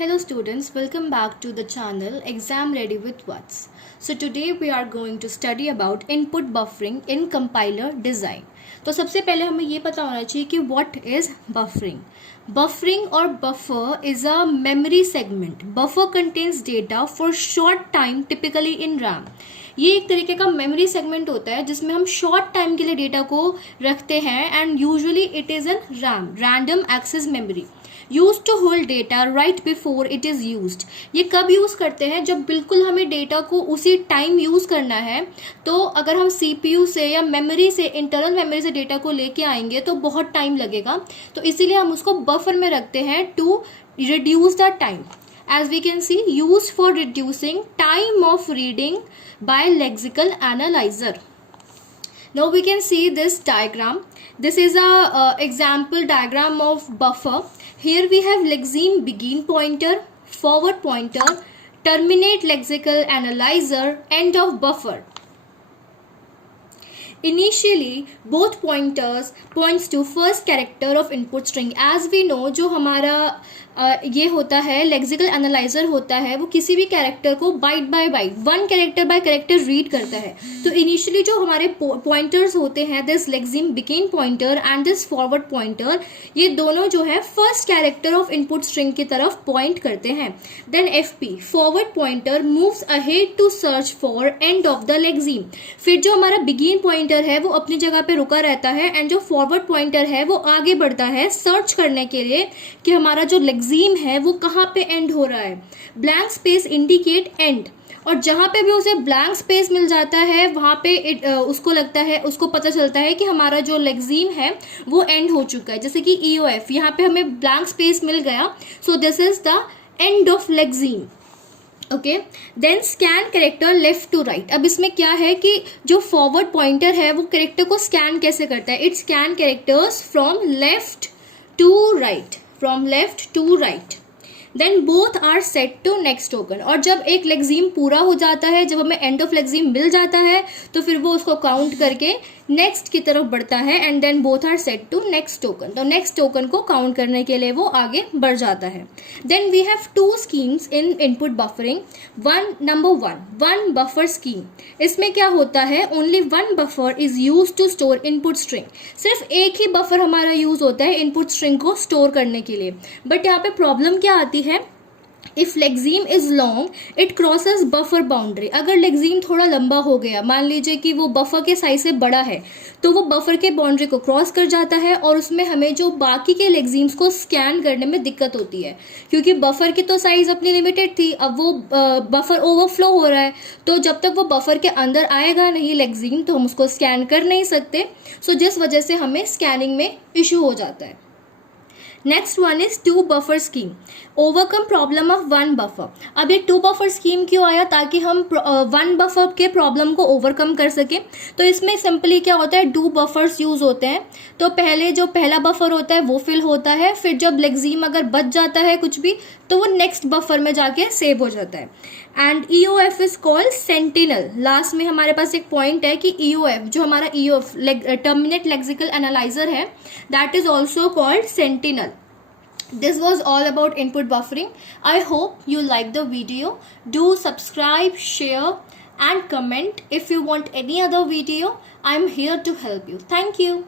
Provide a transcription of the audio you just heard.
Hello students, welcome back to the channel Exam Ready with What's. So today we are going to study about input buffering in compiler design. तो सबसे पहले हमें ये पता होना चाहिए कि what is buffering. Buffering or buffer is a memory segment. Buffer contains data for short time typically in RAM. ये एक तरीके का मेमोरी सेगमेंट होता है जिसमें हम शॉर्ट टाइम के लिए डेटा को रखते हैं and usually it is an RAM random access memory use to hold data right before it is used. ये कब यूज़ करते हैं? जब बिल्कुल हमें डेटा को उसी टाइम यूज़ करना है. तो अगर हम सीपीयू से या मेमोरी से इंटरनल मेमोरी से डेटा को लेके आएंगे तो बहुत टाइम लगेगा. तो इसीलिए हम उसको बफर में रखते हैं to reduce the time. As we can see, used for reducing time of reading by lexical analyzer. Now we can see this diagram. This is a example diagram of buffer. Here we have lexeme begin pointer, forward pointer, terminate lexical analyzer, end of buffer. Initially, both pointers points to first character of input string. As we know, जो हमारा ये होता है lexical analyser होता है वो किसी भी कैरेक्टर को byte by byte one character by character read करता है. तो इनिशियली जो हमारे पॉइंटर्स होते हैं this lexeme begin pointer and this forward pointer ये दोनों जो है first character of input string की तरफ पॉइंट करते हैं. Then FP forward pointer moves ahead to search for end of the lexeme. फिर जो हमारा बिगिन पॉइंटर है वो अपनी जगह पे रुका रहता है एंड जो फॉरवर्ड पॉइंटर है वो आगे बढ़ता है सर्च करने के लिए कि हमारा जो लेक्सिम है वो कहाँ पे एंड हो रहा है. ब्लैंक स्पेस इंडिकेट एंड और जहां पे भी उसे ब्लैंक स्पेस मिल जाता है वहां पे उसको लगता है उसको पता चलता है कि हमारा जो लेक्सिम है वो एंड हो चुका है. जैसे कि EOF यहाँ पे हमें ब्लैंक स्पेस मिल गया so this is the end of lexeme. Okay then scan character left to right. अब इसमें क्या है कि जो फॉरवर्ड पॉइंटर है वो कैरेक्टर को स्कैन कैसे करता है. It scan characters from left to right from left to right. Then both are set to next token. और जब एक लेक्सिम पूरा हो जाता है जब हमें एंड ऑफ लेक्सिम मिल जाता है तो फिर वो उसको काउंट करके नेक्स्ट की तरफ बढ़ता है and then both are set to next token. तो नेक्स्ट टोकन को काउंट करने के लिए वो आगे बढ़ जाता है. Then we have two schemes in input buffering. Number one buffer scheme. इसमें क्या होता है only one buffer is use to store input string. सिर्फ एक ही बफर हमारा यूज होता है इनपुट स्ट्रिंग को स्टोर करने के लिए. बट यहाँ पे प्रॉब्लम क्या आती है if lexeme is long it crosses buffer boundary. अगर लेक्सिम थोड़ा लंबा हो गया मान लीजिए कि वो बफर के साइज से बड़ा है तो वो बफर के बाउंड्री को क्रॉस कर जाता है और उसमें हमें जो बाकी के लेक्सिम्स को स्कैन करने में दिक्कत होती है क्योंकि बफर की तो साइज अपनी लिमिटेड थी. अब वो बफर ओवरफ्लो हो रहा है तो जब तक वो बफर के अंदर आएगा नहीं लेक्सिम तो हम उसको स्कैन कर नहीं सकते. सो जिस वजह से हमें स्कैनिंग में इशू हो जाता है. Next one is two buffer scheme. Overcome problem of one buffer. अब ये टू बफर स्कीम क्यों आया? ताकि हम वन बफर के प्रॉब्लम को ओवरकम कर सके. तो इसमें सिंपली क्या होता है टू बफर्स यूज होते हैं. तो पहले जो पहला बफर होता है वो फिल होता है फिर जब लेक्सिम अगर बच जाता है कुछ भी तो वो नेक्स्ट बफर में जाके सेव हो जाता है. And EOF is called sentinel. Last में हमारे पास एक पॉइंट है कि EOF जो हमारा EOF टर्मिनेट लेक्सिकल एनालाइजर है that is also called sentinel. This was all about input buffering. I hope you liked the video. Do subscribe, share and comment. If you want any other video, I'm here to help you. Thank you.